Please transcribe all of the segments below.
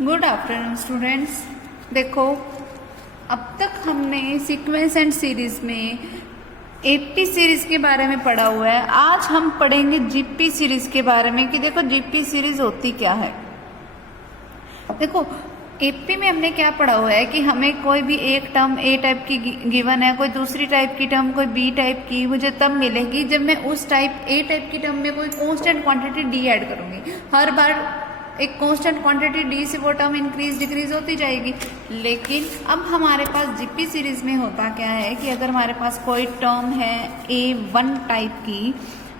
Good afternoon students. देखो, अब तक हमने सीक्वेंस एंड सीरीज में एपी सीरीज के बारे में पढ़ा हुआ है। आज हम पढ़ेंगे जीपी सीरीज के बारे में कि देखो जीपी सीरीज होती क्या है। देखो, एपी में हमने क्या पढ़ा हुआ है कि हमें कोई भी एक टर्म ए टाइप की गिवन है, कोई दूसरी टाइप की टर्म कोई बी टाइप की मुझे तब मिलेगी जब मैं उस टाइप ए टाइप की टर्म में कोई कांस्टेंट क्वांटिटी डी ऐड करूंगी। हर बार एक कांस्टेंट क्वांटिटी डी से वो टर्म इंक्रीज डिक्रीज होती जाएगी। लेकिन अब हमारे पास जीपी सीरीज में होता क्या है कि अगर हमारे पास कोई टर्म है A1 टाइप की,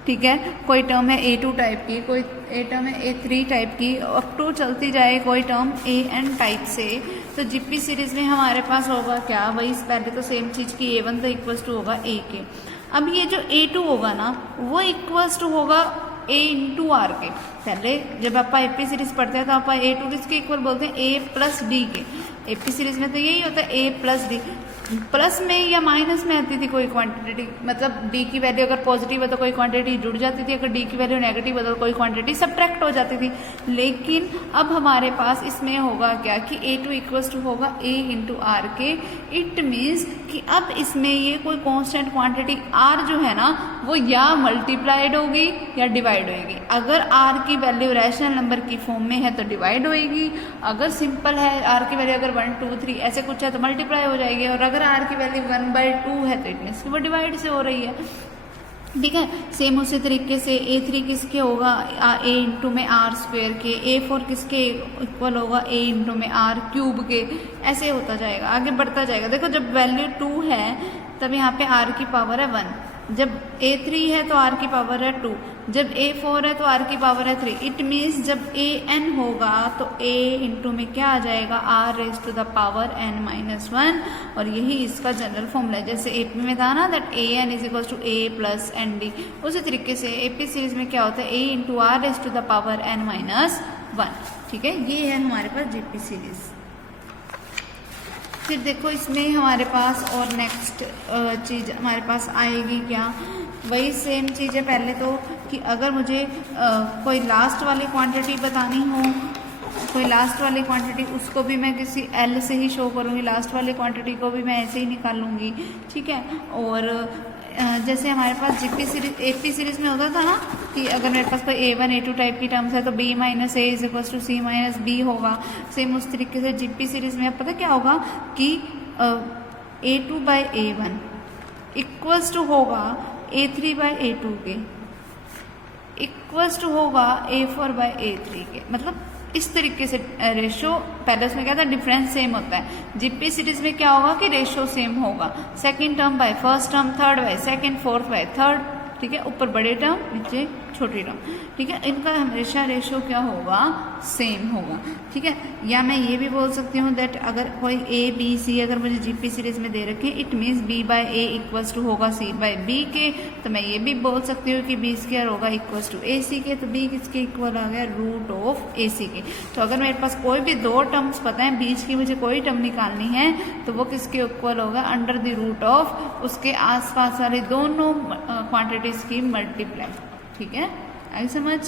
ठीक है, कोई टर्म है A2 टाइप की, कोई टर्म है A3 टाइप की, अप टू चलती जाए कोई टर्म AN टाइप से, तो जीपी सीरीज में हमारे पास होगा क्या, वही पहले तो सेम चीज़ की A1 तो इक्वल्स टू होगा A के। अब ये जो A2 होगा ना वो इक्वल्स टू होगा A इंटू आर के। पहले जब आप एपी सीरीज पढ़ते हैं तो आप A2 किसके इक्वल बोलते हैं, A प्लस डी के। एपी सीरीज में तो यही होता है A प्लस डी। प्लस में या माइनस में आती थी कोई क्वांटिटी, मतलब डी की वैल्यू अगर पॉजिटिव है तो कोई क्वांटिटी जुड़ जाती थी, अगर डी की वैल्यू नेगेटिव है तो कोई क्वांटिटी सब्ट्रैक्ट हो जाती थी। लेकिन अब हमारे पास इसमें होगा क्या कि A2 इक्वल्स टू होगा A इंटू आर के। इट मीन्स कि अब इसमें ये कोई कांस्टेंट क्वांटिटी R जो है ना वो या मल्टीप्लाइड होगी या डिवाइड होगी। अगर R की वैल्यू रैशनल नंबर की फॉर्म में है तो डिवाइड होएगी, अगर सिंपल है R की वैल्यू अगर 1 2 3 ऐसे कुछ है तो मल्टीप्लाई हो जाएगी, और अगर R की वैल्यू 1/2 है तो इट मीन्स वो डिवाइड से हो रही है। ठीक है, सेम उसी तरीके से A3 किसके होगा A इंटू में R स्क्वेयर के, A4 किसके इक्वल होगा A इंटू में R क्यूब के, ऐसे होता जाएगा, आगे बढ़ता जाएगा। देखो, जब वैल्यू 2 है तब यहाँ पे R की पावर है 1, जब A3 है तो R की पावर है 2, जब A4 है तो R की पावर है 3। इट मीन्स जब AN होगा तो A इंटू में क्या आ जाएगा, R raise to the power n minus 1, और यही इसका जनरल फॉर्मूला है। जैसे एपी में था ना that AN is equal to A plus ND, उसी तरीके से एपी सीरीज में क्या होता है A into R raise to the power n minus 1। ठीक है, ये है हमारे पास जीपी सीरीज। फिर देखो, इसमें हमारे पास और नेक्स्ट चीज़ हमारे पास आएगी क्या, वही सेम चीज़ है पहले तो कि अगर मुझे कोई लास्ट वाली क्वांटिटी बतानी हो, कोई लास्ट वाली क्वांटिटी उसको भी मैं किसी L से ही शो करूँगी, लास्ट वाली क्वांटिटी को भी मैं ऐसे ही निकालूंगी। ठीक है, और जैसे हमारे पास जीपी सीरीज एपी सीरीज में होता था ना कि अगर मेरे पास कोई A1 A2 टाइप की टर्म्स है तो B minus A is equals to C minus B होगा। सेम उस तरीके से जीपी सीरीज में अब पता क्या होगा कि A2 by A1 equals to होगा A3 बाई A2 के, इक्वल्स टू होगा A4 बाई A3 के। मतलब इस तरीके से रेशो, पहले उसमें क्या था डिफरेंस सेम होता है, जीपी सीरीज में क्या होगा कि रेशो सेम होगा, second term by first term, third by second, fourth by third. ठीक है, ऊपर बड़े टर्म नीचे छोटी टर्म। ठीक है, इनका हमेशा रेशो क्या होगा, सेम होगा। ठीक है, या मैं ये भी बोल सकती हूँ दैट अगर कोई A B C अगर मुझे जीपी सीरीज में दे रखे, it means B by A equals to होगा C बाय B के, तो मैं ये भी बोल सकती हूँ कि B स्क्वायर होगा इक्वल्स टू AC के, तो B किसके इक्वल आ गया, रूट ऑफ AC के। तो अगर मेरे पास कोई भी दो टर्म्स पता है, बीच की मुझे कोई टर्म निकालनी है तो वो किसके इक्वल होगा, अंडर द रूट ऑफ उसके आसपास वाले दोनों क्वांटिटीज की मल्टीप्लाई। ठीक है, आई समझ।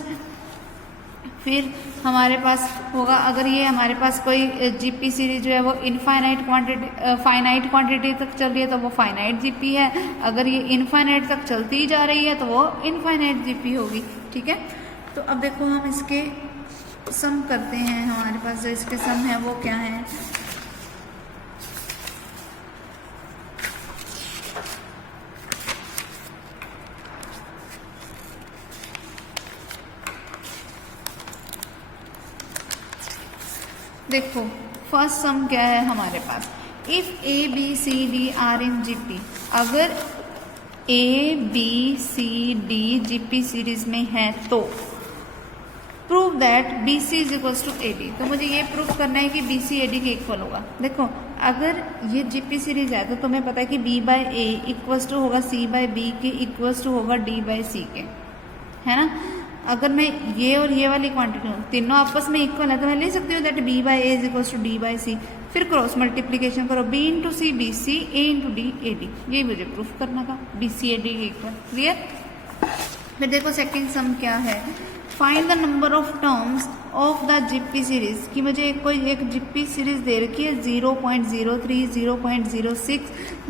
फिर हमारे पास होगा, अगर ये हमारे पास कोई जीपी सीरीज जो है वो इनफाइनाइट क्वांटिटी फाइनाइट क्वांटिटी तक चल रही है तो वो फाइनाइट जीपी है, अगर ये इनफाइनाइट तक चलती जा रही है तो वो इनफाइनाइट जीपी होगी। ठीक है, तो अब देखो हम इसके सम करते हैं। हमारे पास जो इसके सम है वो क्या है, देखो फर्स्ट सम क्या है हमारे पास, if A B C D are in GP, अगर A B C D GP series में है तो prove that BC is equals to AD। तो मुझे ये प्रूव करना है कि BC AD के इक्वल होगा। देखो, अगर ये जीपी सीरीज है तो तुम्हें पता है कि B by A equals to होगा C बाय B के, इक्वल्स टू होगा D बाय C के, है ना। अगर मैं ये और ये वाली क्वांटिटी तीनों आपस में इक्वल है तो मैं ले सकती हूँ that B by A is equals to D by C। फिर क्रॉस मल्टीप्लीकेशन करो, B into C BC, A into D AD, ये मुझे प्रूफ करना था, BC AD के इक्वल। क्लियर। फिर देखो सेकंड सम क्या है, find the number of terms of the GP series, कि मुझे कोई एक जीपी सीरीज दे रखी है 0.03, 0.06,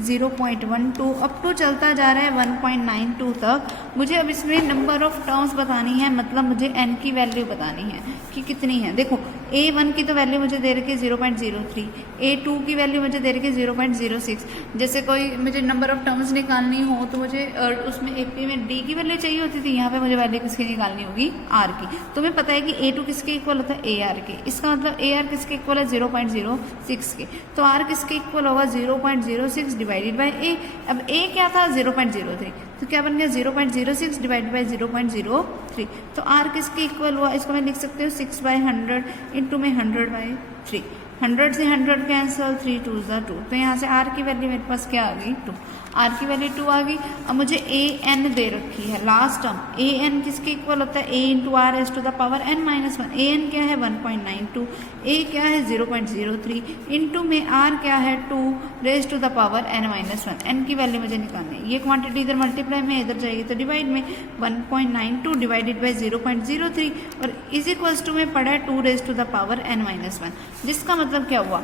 0.12 अप टू चलता जा रहा है 1.92 तक। मुझे अब इसमें नंबर ऑफ टर्म्स बतानी है, मतलब मुझे n की वैल्यू बतानी है कि कितनी है। देखो a1 की तो वैल्यू मुझे दे रखी है 0.03, a2 की वैल्यू मुझे दे रखी है 0.06। जैसे कोई मुझे नंबर ऑफ टर्म्स निकालनी हो तो मुझे उसमें एपी में d की वैल्यू चाहिए होती थी, यहाँ पे मुझे वैल्यू किसकी निकालनी होगी, r की। तुम्हें पता है कि a2 किसके इक्वल होता है, ar के। इसका मतलब ar किसके इक्वल है, 0.06 के। तो r किसके इक्वल होगा, 0.06 डिवाइडेड बाई a। अब a क्या था, 0.03, तो क्या बन गया 0.06 डिवाइडेड बाई 0.03। तो r किसके इक्वल हुआ, इसको मैं लिख सकती हूँ 6/100 इंटू में 100/3। 100 से 100 कैंसल, 3 2 2। तो यहाँ से r की वैल्यू मेरे पास क्या आ गई, 2। r की वैल्यू 2 आ गई। अब मुझे a n दे रखी है, लास्ट टर्म a n किसके इक्वल होता है, a into R S to the power n minus 1। a n क्या है 1.92, a क्या है 0.03 इंटू में r क्या है 2 raise to the power n minus 1। n की वैल्यू मुझे निकालनी है। ये क्वांटिटी इधर मल्टीप्लाई में, इधर जाएगी तो डिवाइड में। 1.92 डिवाइडेड बाई 0.03 और इज इक्वल्स टू में पड़ा है 2 raise to the power n minus 1, जिसका मतलब क्या हुआ,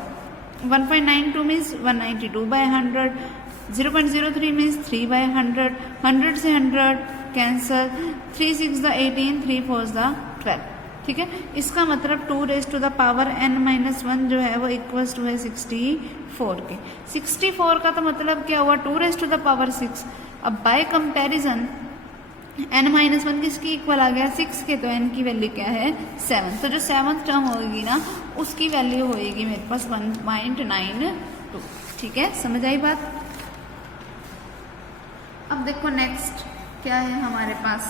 1.92 मीन्स 192/100, 0.03 मीन्स 3/100, 100 से 100 कैंसल, 3 6 द 18, 3 4 द 12। ठीक है, इसका मतलब 2 raise to the power n minus 1 जो है वो इक्वल्स टू है 64 के। 64 का तो मतलब क्या हुआ, 2 रेज टू द पावर 6। अब बाय कंपैरिजन n माइनस 1 किसकी इक्वल आ गया, 6 के, तो n की वैल्यू क्या है 7। तो जो 7th टर्म होगी ना उसकी वैल्यू होएगी मेरे पास 1.92। ठीक है, समझ आई बात। अब देखो नेक्स्ट क्या है हमारे पास।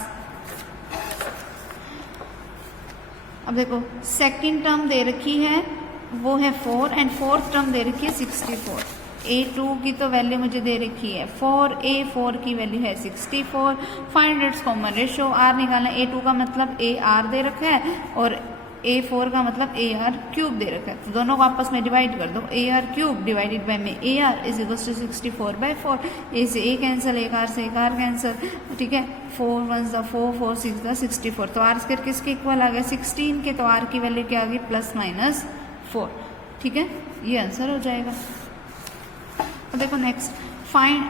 अब देखो सेकंड टर्म दे रखी है वो है 4 एंड फोर्थ टर्म दे रखी है 64। a2 की तो वैल्यू मुझे दे रखी है 4, a4 की वैल्यू है 64। Find its common ratio, r निकालना। a2 का मतलब ar दे रखा है और a4 का मतलब ar क्यूब दे रखा है, तो दोनों को आपस में डिवाइड कर दो। ar क्यूब डिवाइडेड बाय में ar is equal to 64/4। a से a कैंसिल, एक r से एक r कैंसिल। ठीक है, 4 1 4 4 6 64। तो r स्क्वायर किसके इक्वल आ गया, 16 के। तो r की वैल्यू क्या आ गई, +-4। ठीक है, ये आंसर हो जाएगा। तो देखो next, find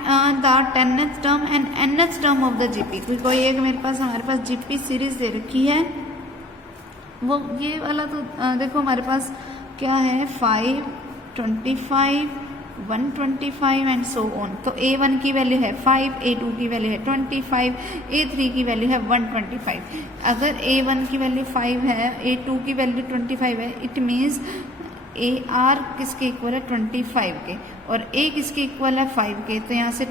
the 10th term and nth term of the GP. कोई एक मेरे पास हमारे पास जीपी सीरीज दे रखी है, वो ये वाला तो देखो हमारे पास क्या है 5, 25, 125 एंड सो ऑन। तो a1 की वैल्यू है 5, a2 की वैल्यू है 25, a3 की वैल्यू है 125। अगर a1 की वैल्यू 5 है, a2 की वैल्यू 25 है, इट मीन्स ar किसके इक्वल है 25 के और a किसके इक्वल है 5 के। तो यहाँ से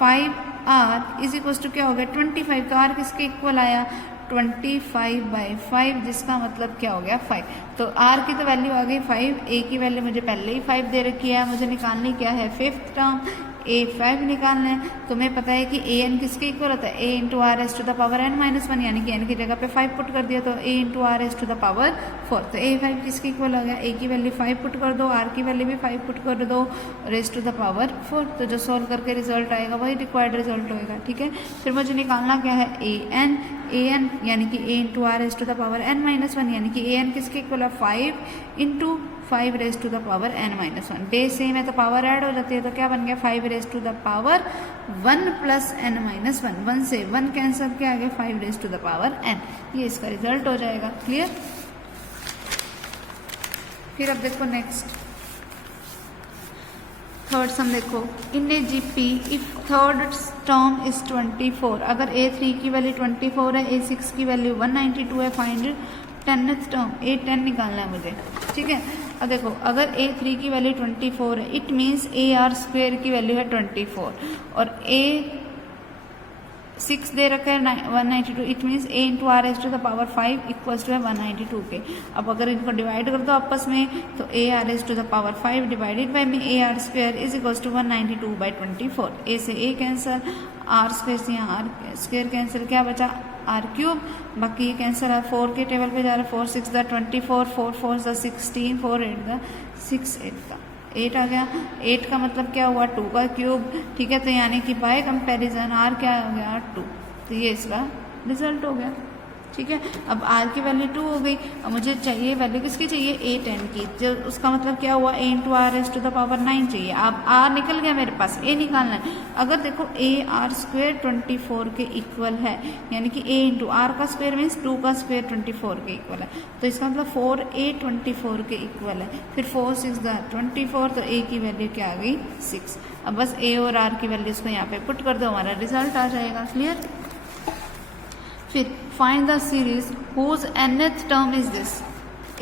5r इज इक्वल टू क्या हो गया 25। तो r किसके इक्वल आया 25/5, जिसका मतलब क्या हो गया 5। तो r की तो वैल्यू आ गई 5, a की वैल्यू मुझे पहले ही 5 दे रखी है। मुझे निकालनी क्या है 5th टर्म, a5 निकालना है। तुम्हें पता है कि an किसके इक्वल होता है, a into R S to the power n minus 1, यानी कि n की जगह पे 5 पुट कर दिया तो a into R S to the power 4। तो a5 किसके इक्वल हो गया, a की वैल्यू 5 पुट कर दो, r की वैल्यू भी 5 पुट कर दो, रेस टू द पावर 4। तो जो सॉल्व करके रिजल्ट आएगा वही रिक्वायर्ड रिजल्ट होएगा। ठीक है, फिर मुझे निकालना क्या है an यानी कि a into R S to the power n minus 1, यानी कि an किसके इक्वल है 5 into 5 raise to the power n minus 1। Base same है तो पावर ऐड हो जाती है, तो क्या बन गया 5 raise to the power 1 plus n minus 1। 1 से 1 कैंसिल के आगे 5 raise to the power n, ये इसका रिजल्ट हो जाएगा। क्लियर। फिर अब देखो नेक्स्ट थर्ड सम देखो, in a GP if third term is 24। अगर a3 की वैल्यू 24 है, a6 की वैल्यू 192 है, फाइंड 10th टर्म। a10 निकालना है मुझे। ठीक है, अब देखो अगर a3 की वैल्यू 24 है, इट मीन्स ar स्क्वेयर की वैल्यू है 24 और a6 दे रखा है 192, it means a into R S to the power 5 equals to है 192 के। अब अगर इनको डिवाइड कर दो आपस में तो a R S to the power 5 divided by में a R square is equals to 192/24। a से a कैंसिल, r स्क्वेयर से यहाँ r स्क्वेयर कैंसिल, क्या बचा r क्यूब, बाकी ये कैंसिल है 4 के टेबल पे जा रहा है। 4 6 द 24, 4 4 द 16, 4 8 द 6 8 का 8 आ गया। 8 का मतलब क्या हुआ 2 का क्यूब। ठीक है, तो यानी कि बाय कंपैरिजन r क्या हो गया 2। तो ये इसका रिजल्ट हो गया। ठीक है। अब r की वैल्यू 2 हो गई। अब मुझे चाहिए वैल्यू किसकी चाहिए, a10 की। जो उसका मतलब क्या हुआ, a into R raise to the power 9 चाहिए। अब r निकल गया मेरे पास, a निकालना है। अगर देखो a r स्क्वेयर 24 के इक्वल है, यानी कि a इंटू आर का स्क्वेयर मीन्स 2 का स्क्वेयर 24 के इक्वल है, तो इसका मतलब 4a 24 के इक्वल है। फिर 4 6 24, तो a की वैल्यू क्या आ गई, 6। अब बस a और r की वैल्यूज को यहाँ पे पुट कर दो, हमारा रिजल्ट आ जाएगा। क्लियर। फिर find the series whose nth term is this.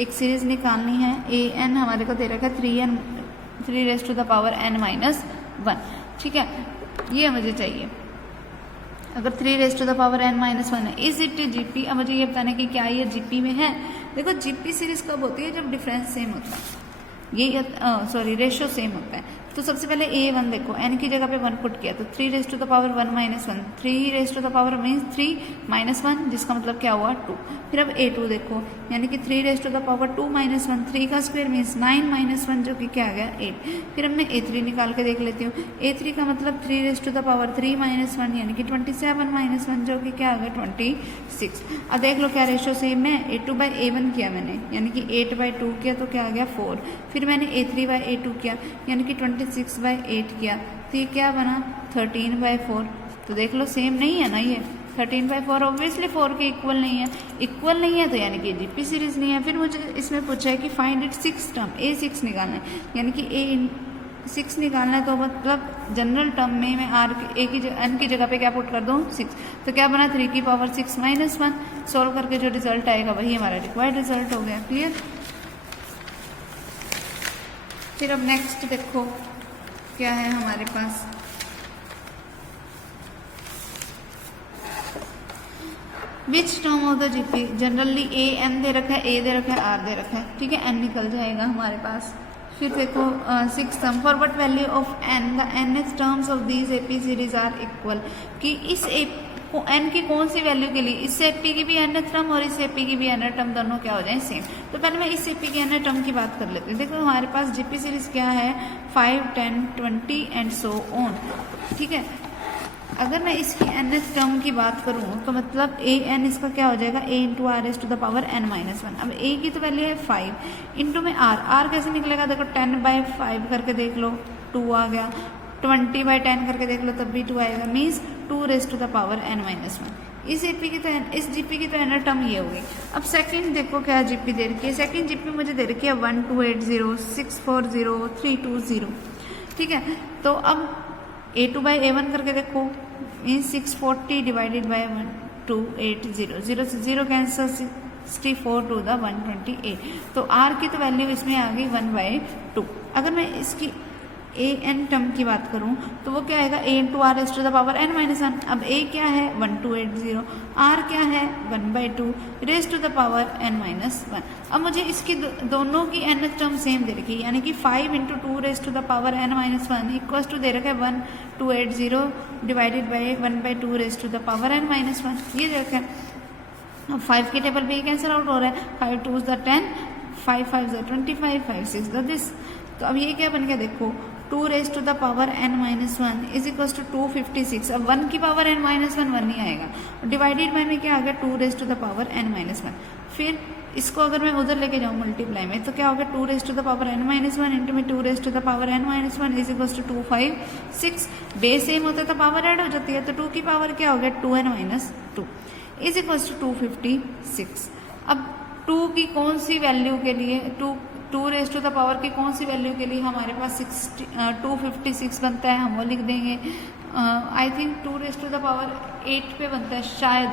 एक सीरीज निकालनी है, an हमारे को दे रखा है 3 raise to the power n minus 1, ठीक है, ये मुझे चाहिए। अगर 3 raise to the power n minus 1 है, इज इट जीपी। अब मुझे ये बताना है कि क्या ये जीपी में है। देखो जीपी सीरीज कब होती है, जब डिफरेंस सेम होता है, ये सॉरी रेशियो सेम होता है। तो सबसे पहले a1 देखो, n की जगह पे 1 पुट किया तो 3 raise to the power 1 minus 1, 3 raise to the power means 3 minus 1, जिसका मतलब क्या हुआ 2। फिर अब a2 देखो, यानी कि 3 raise to the power 2 minus 1, 3 का स्क्वायर मीन्स 9 माइनस 1, जो कि क्या आ गया 8। फिर अब मैं a3 निकाल के देख लेती हूँ। a3 का मतलब 3 raise to the power 3 minus 1, यानी कि 27 माइनस 1, जो कि क्या आ गया 26। अब देख लो क्या रेशियो सेम है, a2 बाई a1 किया मैंने, यानी कि 8 बाई 2 किया तो क्या आ गया 4। फिर मैंने a3 बाई a2 किया, यानी कि 26 बाई 8 किया, तो ये क्या बना 13 बाई 4। तो देख लो सेम नहीं है ना, ये 13 बाई 4 ऑब्वियसली 4 के इक्वल नहीं है। इक्वल नहीं है तो यानी कि जीपी सीरीज नहीं है। फिर मुझे इसमें पूछा है कि फाइंड इट 6 टर्म, a6 निकालना है, यानी कि a6 निकालना है, तो मतलब जनरल टर्म में मैं r a की n की जगह पे क्या पुट कर दूँ 6, तो क्या बना 3 की पावर 6 माइनस 1। सॉल्व करके जो रिजल्ट आएगा वही हमारा रिक्वायर्ड रिजल्ट हो गया। क्लियर। फिर अब नेक्स्ट देखो क्या है हमारे पास, which term of the GP. Generally a n दे रखा है, ए दे रखा है, आर दे रखा है, ठीक है, एन निकल जाएगा हमारे पास। फिर देखो 6 term for what value of N, the nth terms of these AP series are equal. कि इस एन की कौन सी वैल्यू के लिए इस एपी की भी nth टर्म और इस एपी की भी nth टर्म दोनों क्या हो जाए सेम। तो पहले मैं इस एपी की nth टर्म की बात कर लेती हूँ। देखो हमारे पास जीपी सीरीज क्या है 5, 10, 20 एंड सो ऑन, ठीक है। अगर मैं इसकी nth टर्म की बात करूँ तो मतलब ए एन इसका क्या हो जाएगा, a into R S to the power n minus 1। अब a की तो वैल्यू है 5 इंटू में r कैसे निकलेगा, देखो 10 बाई 5 करके देख लो 2 आ गया, 20 बाई 10 करके देख लो तब भी 2 आएगा, means 2 raise to the power n minus 1। इस एपी की तो इस जीपी की तो nth टर्म ये हो गई। अब सेकंड देखो क्या जीपी दे रखी है, सेकंड जीपी मुझे दे रखी है 1280 640 320, ठीक है। तो अब a2 बाई a1 करके देखो, मीन्स 640 डिवाइडेड बाई 1280, 0 से 0 कैंसल, 64 टू द 128। तो r की तो वैल्यू इसमें आ गई 1/2। अगर मैं इसकी ए एन टर्म की बात करूं तो वो क्या आएगा, a into R S to the power n minus 1। अब a क्या है 1280, r क्या है 1/2 raise to the power n minus 1। अब मुझे इसकी दोनों की nth टर्म सेम दे रखी है, यानी कि 5 into 2 raise to the power n minus 1 equals to दे रखा है 1280 divided by 1/2 raise to the power n minus 1, ये दे रखा है। अब 5 के टेबल पे ये कैंसिल आउट हो रहा है, 5 2 द 10, 5 5 द 25, 5 6 द दिस। तो अब ये क्या बन गया देखो, 2 raise to the power n minus 1 is equal to 256। अब 1 की पावर n माइनस 1 1 ही आएगा, डिवाइडेड बाय में क्या आ गया 2 raise to the power n minus 1। फिर इसको अगर मैं उधर लेके जाऊँ मल्टीप्लाई में तो क्या होगा 2 raise to the power n minus 1 into में 2 raise to the power n minus 1 is equal to 256। Base same होता है तो पावर ऐड हो जाती है, तो 2 की पावर क्या हो गया 2n minus 2 is equal to 256। अब 2 की कौन सी वैल्यू के लिए 2 रेज टू द पावर की कौन सी वैल्यू के लिए हमारे पास 256 बनता है, हम वो लिख देंगे। I think 2 raise to the power 8 पे बनता है शायद,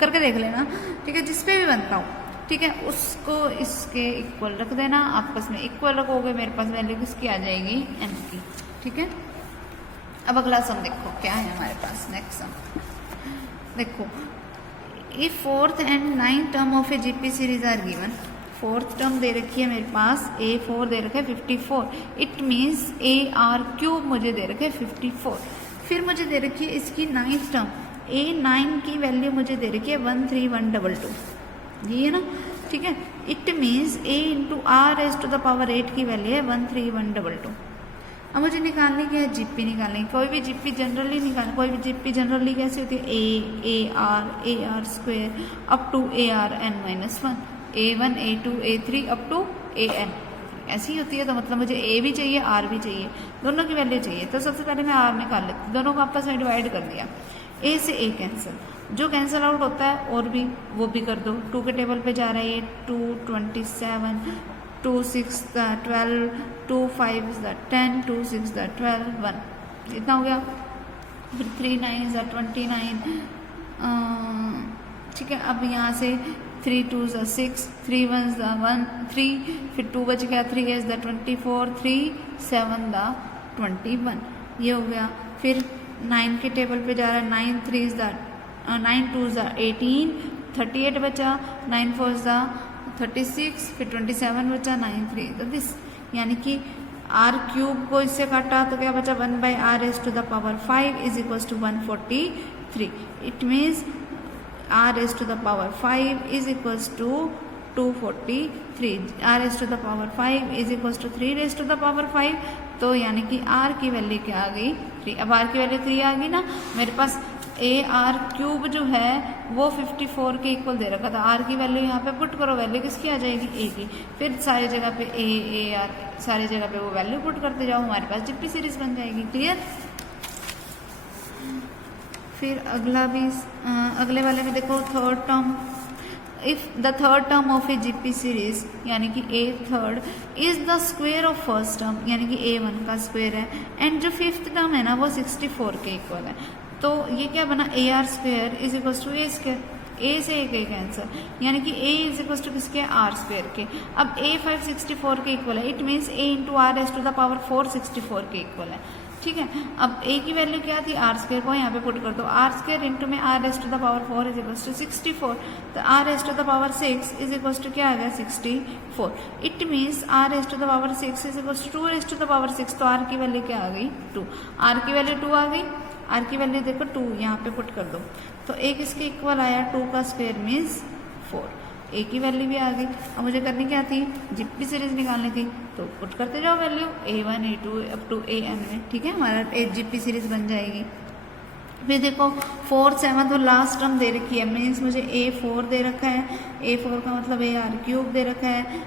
करके देख लेना, ठीक है, जिस पे भी बनता हो, ठीक है, उसको इसके इक्वल रख देना, आपस में इक्वल रखोगे मेरे पास वैल्यू किसकी आ जाएगी n की, ठीक है। अब अगला सम देखो क्या है हमारे पास, नेक्स्ट सम देखो, if fourth and 9th term of a GP series are given. Fourth term दे रखी है मेरे पास a4 दे रखा है 54, इट मीन्स AR³ मुझे दे रखा है 54। फिर मुझे दे रखी है इसकी 9th टर्म A9 की वैल्यू मुझे दे रखी है 13122, ये है ना, ठीक है। It means a into R as to the power 8 की वैल्यू है 13122। अब मुझे निकालनी क्या है, जीपी निकालनी। कोई भी जीपी जनरली निकालना, कोई भी जीपी जनरली कैसी होती है, A R square up to A R N minus one, A1 A2 A3 up to AN ऐसी होती है। तो मतलब मुझे ए भी चाहिए आर भी चाहिए, दोनों की वैल्यू चाहिए। तो सबसे पहले मैं आर निकाल लेती हूँ, दोनों को आपस में डिवाइड कर दिया, ए से ए कैंसिल, जो कैंसिल आउट होता है और भी वो भी कर दो। 2 के टेबल पे जा रहा है ये 2 27, 2 6 12, 2 5 10, 2 6 12 1, इतना हो गया। फिर 3 9 29, ठीक है। अब यहाँ से 3 2 6, 3 1 1 3, फिर 2 बच गया, 3 8 24, 3 7 21, ये हो गया। फिर 9 के टेबल पे जा रहा है, 9 3 9 2 18, 38 बचा, 9 4 36, फिर 27 बचा, 9 3 तो दिस, यानी कि आर क्यूब को इससे काटा तो क्या बचा, 1 by R S to the power 5 is equal to 143। It means r raised to the power 5 is equals to 243, r raised to the power 5 is equals to 3 raised to the power 5, तो यानी कि r की value क्या आ गई, 3। अब r की value 3 आ गई ना, मेरे पास ए आर क्यूब जो है वो 54 के इक्वल दे रखा था। r की वैल्यू यहाँ पे पुट करो, वैल्यू किसकी आ जाएगी, a की। फिर सारी जगह पे ए आर, सारी जगह पे वो वैल्यू पुट करते जाओ, हमारे पास जीपी सीरीज बन जाएगी। क्लियर। फिर अगला भी, अगले वाले में देखो, third term, if the third term of a GP series यानी कि a third is the square of first term यानी कि A1 का स्क्वायर है, एंड जो फिफ्थ टर्म है ना वो 64 के इक्वल है। तो ये क्या बना, a are square is equal to a square, a से एक एक आंसर, यानी कि ए इज इक्वल टू किसके, आर स्क्वायर के। अब ए 564 के इक्वल है, it means a into R S to the power 464 के इक्वल है। ठीक है। अब ए की वैल्यू क्या थी, आर स्क्वायर को यहाँ पे पुट कर दो, आर स्क्वायर इंटू में R S to the power 4 is equal to 64, तो R S to the power 6 is equal to क्या आ गया, 64। It means R S to the power 6 is equal to 2 S to the power 6, तो are की value क्या आ गई, 2। Are की value 2 आ गई, आर की वैल्यू देखो 2 यहाँ पे पुट कर दो, तो एक इसके इक्वल आया, 2 का स्क्वायर मीन्स 4, ए की वैल्यू भी आ गई। अब मुझे करनी क्या थी, जीपी सीरीज निकालनी थी, तो पुट करते जाओ value A1 A2 up to AN में, ठीक है, हमारा जीपी सीरीज बन जाएगी। फिर देखो 4 7 और लास्ट टर्म दे रखी है, मीन्स मुझे A4 दे रखा है, A4 का मतलब ए आर क्यूब दे रखा है,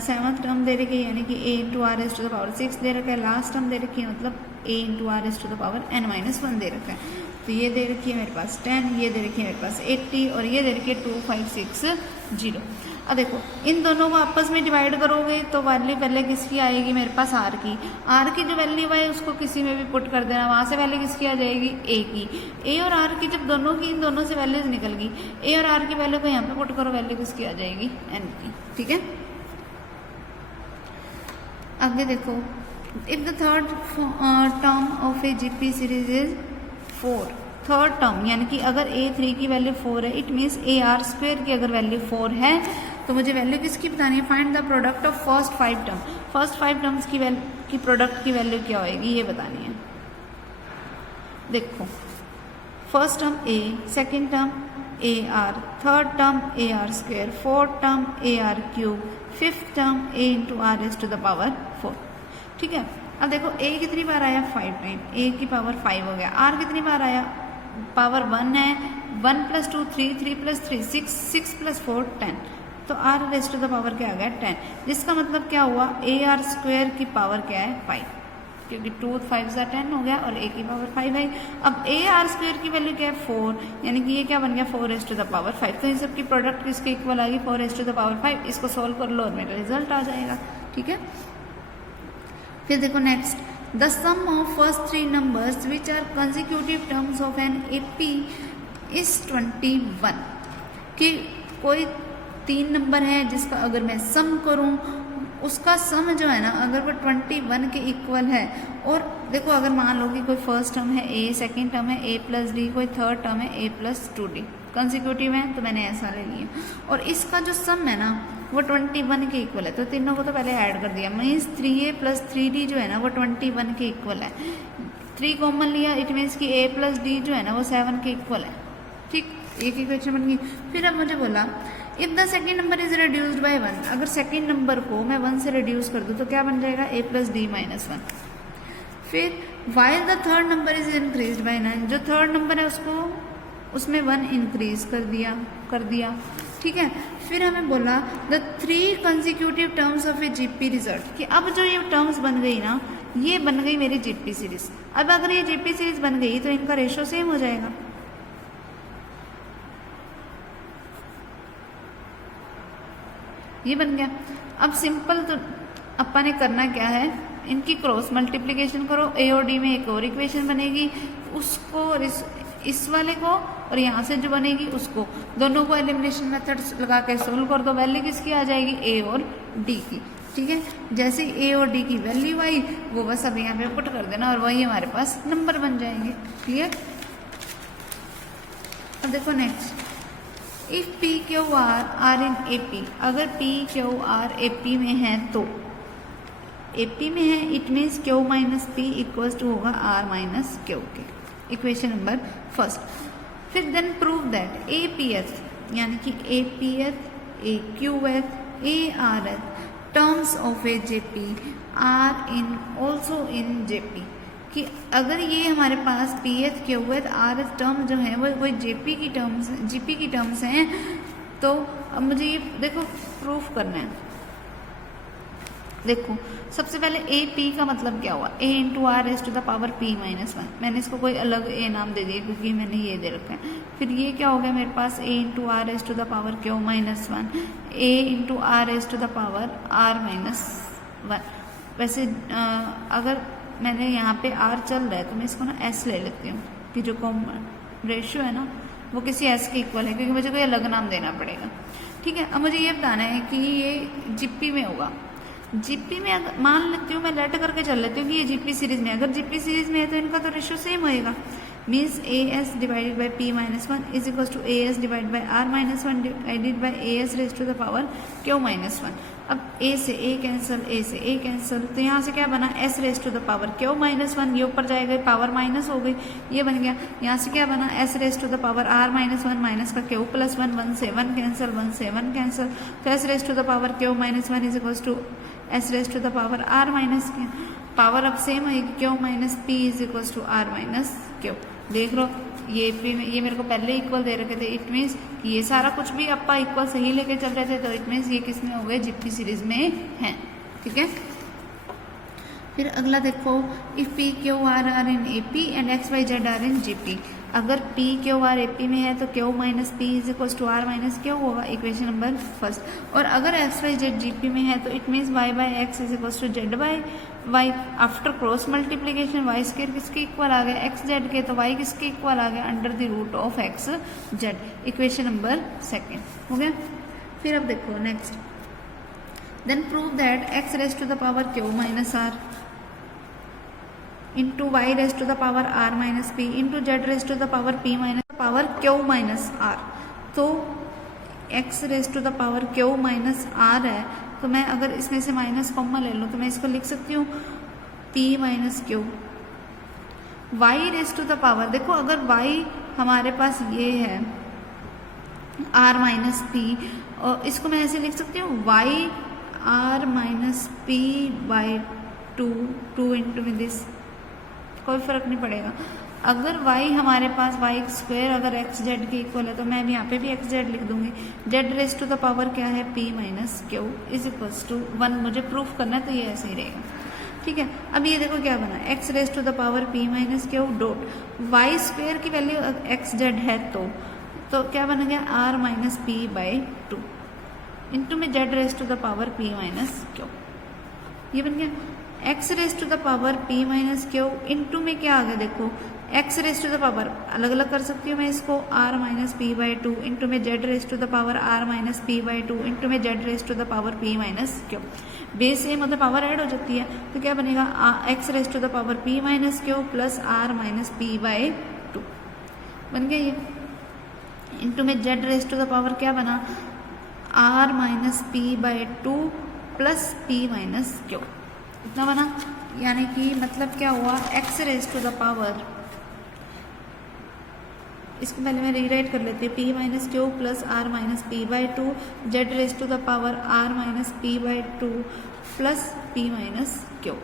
7th टर्म दे रखी है यानी कि A into R S to the power 6 दे रखा है, लास्ट टर्म दे रखी है मतलब A into R S to the power n-1 दे रखा है। तो ये दे रखी है मेरे पास 10, ये दे रखी है मेरे पास 80 और ये दे रखी है 2560। अब देखो इन दोनों को आपस में डिवाइड करोगे तो वैल्यू पहले किसकी आएगी, मेरे पास आर की। आर की जो वैल्यू है उसको किसी में भी पुट कर देना, वहाँ से वैल्यू किसकी आ जाएगी, ए की। ए और आर की जब दोनों की, इन दोनों से वैल्यूज निकल गई, ए और आर की वैल्यू को यहाँ पे पुट करो, वैल्यू किसकी आ जाएगी, एन की। ठीक है। आगे देखो, if the third term of a GP series is 4, third term यानी कि अगर A3 की वैल्यू 4 है, it means A R square की अगर वैल्यू 4 है, तो मुझे वैल्यू किसकी बतानी है, find the product of first 5 term. First 5 terms की प्रोडक्ट की वैल्यू क्या होएगी ये बतानी है। देखो first term A, second term A R, third term A R square, fourth term A R cube, fifth term A into R S to the power 4। ठीक है। अब देखो a कितनी बार आया, 5 टाइम, a की पावर 5 हो गया। r कितनी बार आया, पावर 1 है, 1 + 2 3, 3 + 3 6, 6 + 4 10, तो r raise to the power क्या आ गया, 10, जिसका मतलब क्या हुआ, ए आर स्क्वायर की पावर क्या है, 5, क्योंकि 2 5 × 10 हो गया और a की पावर 5 है। अब ए आर स्क्वायर की वैल्यू क्या है, 4, यानी कि ये क्या बन गया, 4 रेज़ टू द पावर 5। तो इन सब की प्रोडक्ट किसके इक्वल आ गई, 4 रेज़ टू द पावर 5। इसको सोल्व कर लो और मेरा रिजल्ट आ जाएगा। ठीक है। फिर देखो next, the sum of first 3 numbers which are consecutive terms of an AP is 21। कि कोई 3 नंबर है जिसका अगर मैं सम करूं, उसका सम जो है ना अगर वो 21 के इक्वल है, और देखो अगर मान लो कि कोई फर्स्ट टर्म है a, सेकेंड टर्म है a + d, कोई थर्ड टर्म है a + 2d, कंसेक्यूटिव है तो मैंने ऐसा ले लिया, और इसका जो सम है ना वो 21 के इक्वल है, तो तीनों को तो पहले ऐड कर दिया, मीन्स 3a + 3d जो है ना वो 21 के इक्वल है। 3 कॉमन लिया, इट मीन्स कि a + d जो है ना वो 7 के इक्वल है। ठीक, एक इक्वेशन बन गई। फिर अब मुझे बोला if the second number is reduced by 1, अगर सेकेंड नंबर को मैं 1 से रिड्यूस कर दूँ तो क्या बन जाएगा, a + d - 1। फिर while the third number is increase by 9, जो थर्ड नंबर है उसको उसमें 1 इंक्रीज कर दिया। ठीक है, फिर हमें बोला the 3 consecutive terms of a GP result, कि अब जो ये टर्म्स बन गई ना, ये बन गई मेरी जीपी सीरीज। अब अगर ये जीपी सीरीज बन गई तो इनका रेशो सेम हो जाएगा। ये बन गया। अब सिंपल तो अपा ने करना क्या है, इनकी क्रॉस मल्टीप्लिकेशन करो, ए और डी में एक और इक्वेशन बनेगी, उसको और इस वाले को और यहाँ से जो बनेगी उसको, दोनों को एलिमिनेशन मेथड लगा के सोल्व कर दो, वैल्यू किसकी आ जाएगी, ए और डी की। ठीक है, जैसे ए और डी की वैल्यू आई वो बस अब यहाँ पे पुट कर देना और वही हमारे पास नंबर बन जाएंगे। क्लियर। अब देखो next, if P Q r in A P, अगर P Q R A P में है तो ए पी में है, it means q minus p equals to होगा आर माइनस क्यू के, इक्वेशन नंबर फर्स्ट। फिर then prove that a p th, यानी कि a p th, a q th, a r th terms of a G P are in also in G P, कि अगर ये हमारे पास P एथ Q एथ are th term जो है वो जेपी की टर्म्स, जीपी की टर्म्स हैं, तो अब मुझे ये देखो प्रूफ करना है। देखो सबसे पहले ए पी का मतलब क्या हुआ, ए into R S to the power P minus 1, मैंने इसको कोई अलग ए नाम दे दिया क्योंकि मैंने ये दे रखा है। फिर ये क्या हो गया मेरे पास, a into R S to the power Q minus 1, A into R S to the power are minus 1। वैसे अगर मैंने यहाँ पे आर चल रहा है तो मैं इसको ना एस ले लेती हूँ, कि जो कॉमन रेशियो है ना वो किसी एस के इक्वल है, क्योंकि मुझे कोई अलग नाम देना पड़ेगा। ठीक है, अब मुझे ये बताना है कि ये जीपी में होगा। जीपी में अगर मान लेती हूँ, मैं लेट करके चल लेती हूँ कि ये जीपी सीरीज में, अगर जीपी सीरीज में है तो इनका तो रेशियो सेम होएगा, means A S divided by P minus 1 is equal to A S divide by R minus 1 divided by A S raise to the power Q minus 1। अब ए से ए कैंसिल, ए से ए cancel, तो यहाँ से क्या बना, S raise to the power Q minus 1, ये ऊपर जाएगा पावर माइनस हो गई, ये बन गया। यहाँ से क्या बना, S raise to the power are minus 1 minus का क्यू प्लस 1, 1 से 1 कैंसिल, 1 से 1 कैंसिल, तो S raise to the power Q minus 1 is equal to S raise to the power are minus Q, power अब same है, Q minus P is equal to R minus Q. देख लो ये P में, ये मेरे को पहले इक्वल दे रखे थे, इट मीन्स कि ये सारा कुछ भी अपा इक्वल सही लेके चल रहे थे, तो इट मीन्स ये किस में हो गए, जीपी सीरीज में है। ठीक है, फिर अगला देखो, if P Q R are in A P and X Y Z are in G P, अगर P Q R A P में है तो Q minus P is equal to R minus Q होगा, इक्वेशन नंबर फर्स्ट। और अगर X Y Z G P में है तो it means Y by X is equal to Z by Y, after cross multiplication Y square किसके equal आ गया, x Z के, तो वाई किसके इक्वल आ गया, under the root of X Z, equation number second हो गया। फिर अब देखो next, then prove that X raise to the power Q minus R into Y raise to the power are minus P into Z raise to the power P minus power Q minus R, तो X raise to the power Q minus R है, तो मैं अगर इसमें से minus common ले लूँ तो मैं इसको लिख सकती हूँ P minus Q, Y raise to the power, देखो अगर वाई हमारे पास ये है आर माइनस पी, और इसको मैं ऐसे लिख सकती हूँ Y R minus P by 2 into में दिस, कोई फर्क नहीं पड़ेगा। अगर y हमारे पास y स्क्वायर अगर एक्स जेड के इक्वल है तो मैं यहाँ पे भी एक्स जेड लिख दूंगी, Z raise to the power क्या है p minus Q is equals to 1, मुझे प्रूफ करना है तो ये ऐसे ही रहेगा। ठीक है, अब ये देखो क्या बना, x raise to the power p minus Q dot Y square की वैल्यू एक्स जेड है तो क्या बन गया r minus P by 2 into में Z raise to the power p minus Q, ये बन गया। x raise to the power p minus Q into में क्या आ गया, देखो x raise to the power अलग अलग कर सकती हूँ मैं इसको, r minus P by 2 into में Z raise to the power r minus P by 2 into में Z raise to the power p minus Q, base same मतलब पावर ऐड हो जाती है, तो क्या बनेगा x raise to the power p minus Q plus r minus P by 2 बन गया ये, इंटू में Z raise to the power क्या बना r minus P by 2 plus p minus Q, इतना बना। यानी कि मतलब क्या हुआ, x raise to the power, इसको पहले मैं रीराइट कर लेती हूँ, p minus Q plus r minus P by 2 Z raise to the power r minus P by 2 plus p minus Q,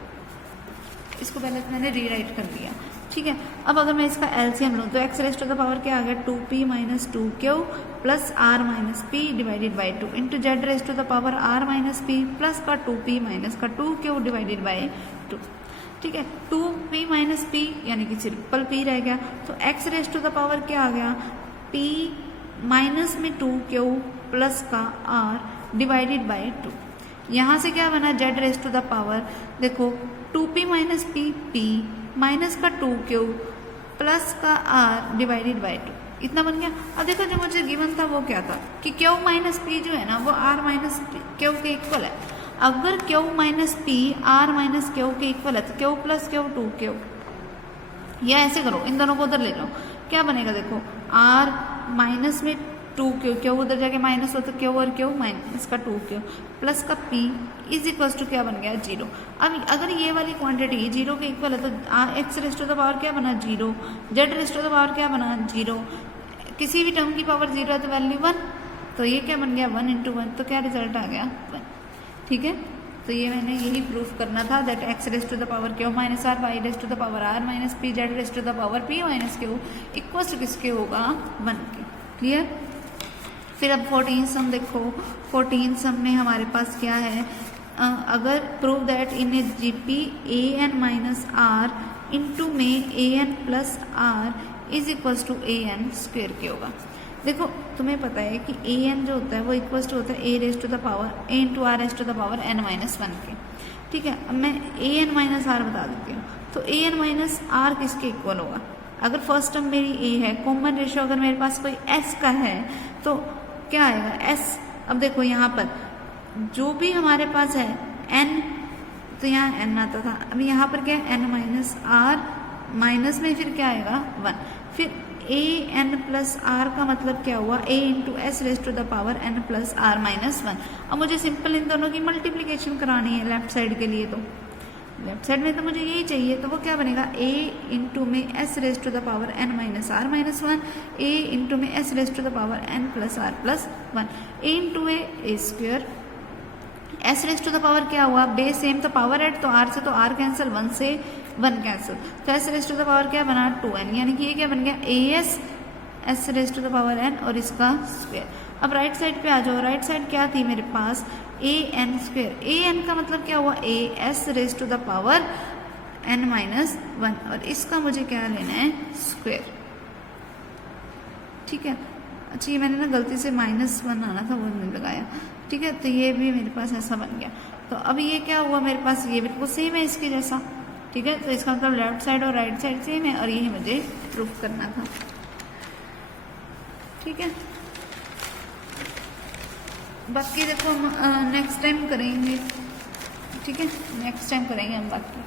इसको पहले तो मैंने रीराइट कर दिया, ठीक है। अब अगर मैं इसका एलसीएम लूँ तो X raised to the power क्या आ गया 2p minus 2q plus R minus P divided by 2 into Z raised to the power are minus P plus का 2p माइनस का 2q डिवाइडेड बाई 2, ठीक है। 2p माइनस p यानी कि simple p रह गया, तो x raised to the power क्या आ गया p माइनस में 2q प्लस का r डिवाइडेड बाई 2। यहाँ से क्या बना z raised to the power, देखो 2p माइनस p माइनस का 2q प्लस का r डिवाइडेड बाई 2, इतना बन गया। अब देखो जो मुझे गिवन था वो क्या था कि q माइनस पी जो है ना वो r माइनस q के इक्वल है। अगर q minus P r minus q के इक्वल है तो q प्लस q 2q, या ऐसे करो इन दोनों को उधर ले लो, क्या बनेगा देखो r माइनस में 2q, q उधर जाके माइनस हो तो q और q माइनस का 2q प्लस का p इज इक्वल टू क्या बन गया 0। अब अगर ये वाली क्वांटिटी 0 के इक्वल है तो x raised to the power क्या बना 0, z raised to the power क्या बना 0, किसी भी टर्म की पावर 0 है तो वैल्यू 1, तो ये क्या बन गया 1 इंटू 1, तो क्या रिजल्ट आ गया 1, ठीक है। तो ये मैंने यही प्रूफ करना था that X raised to the power Q minus R, Y raised to the power are minus P, Z raised to the power P minus Q equal to किसके होगा 1 के, क्लियर। फिर अब 14 सम देखो, 14 सम में हमारे पास क्या है, अगर prove that in a GP A N minus R into में A N plus R is equals to A N square के होगा। देखो तुम्हें पता है कि ए एन जो होता है वो इक्वल्स टू होता है A raised to the power A into R raised to the power N minus 1 के, ठीक है। अब मैं ए एन माइनस आर बता देती हूँ, तो ए एन माइनस आर किसके इक्वल होगा, अगर फर्स्ट टर्म मेरी ए है, कॉमन रेशियो अगर मेरे पास कोई एस का है तो क्या आएगा एस। अब देखो यहाँ पर जो भी हमारे पास है एन, तो यहाँ एन आता था, अब यहाँ पर क्या है एन माइनस आर माइनस में फिर क्या आएगा 1, फिर ए एन प्लस आर का मतलब क्या हुआ ए into S raised to the power N plus R minus 1। अब मुझे सिंपल इन दोनों की मल्टीप्लीकेशन करानी है लेफ्ट साइड के लिए, तो लेफ्ट साइड में तो मुझे यही चाहिए, तो वो क्या बनेगा ए इंटू में S raised to the power N minus R minus 1, A into में S raised to the power N plus R plus 1, A into A square, S raised to the power क्या हुआ base same तो power add, तो R से तो R cancel, 1 से 1 cancel, तो S raised to the power क्या बना 2n, यानी कि ये क्या बन गया A S raised to the power n और इसका स्क्वेयर। अब राइट साइड पे आ जाओ, राइट साइड क्या थी मेरे पास A N square, A N का मतलब क्या हुआ A S raised to the power n minus 1 और इसका मुझे क्या लेना है स्क्वेयर, ठीक है। अच्छा ये मैंने ना गलती से -1 आना था वो नहीं लगाया, ठीक है। तो ये भी मेरे पास ऐसा बन गया, तो अब ये क्या हुआ मेरे पास ये बिल्कुल सेम है इसके जैसा, ठीक है। तो इसका मतलब लेफ्ट साइड और राइट साइड सेम है और यही मुझे प्रूफ करना था, ठीक है। बाकी देखो हम नेक्स्ट टाइम करेंगे, ठीक है, नेक्स्ट टाइम करेंगे हम बाकी।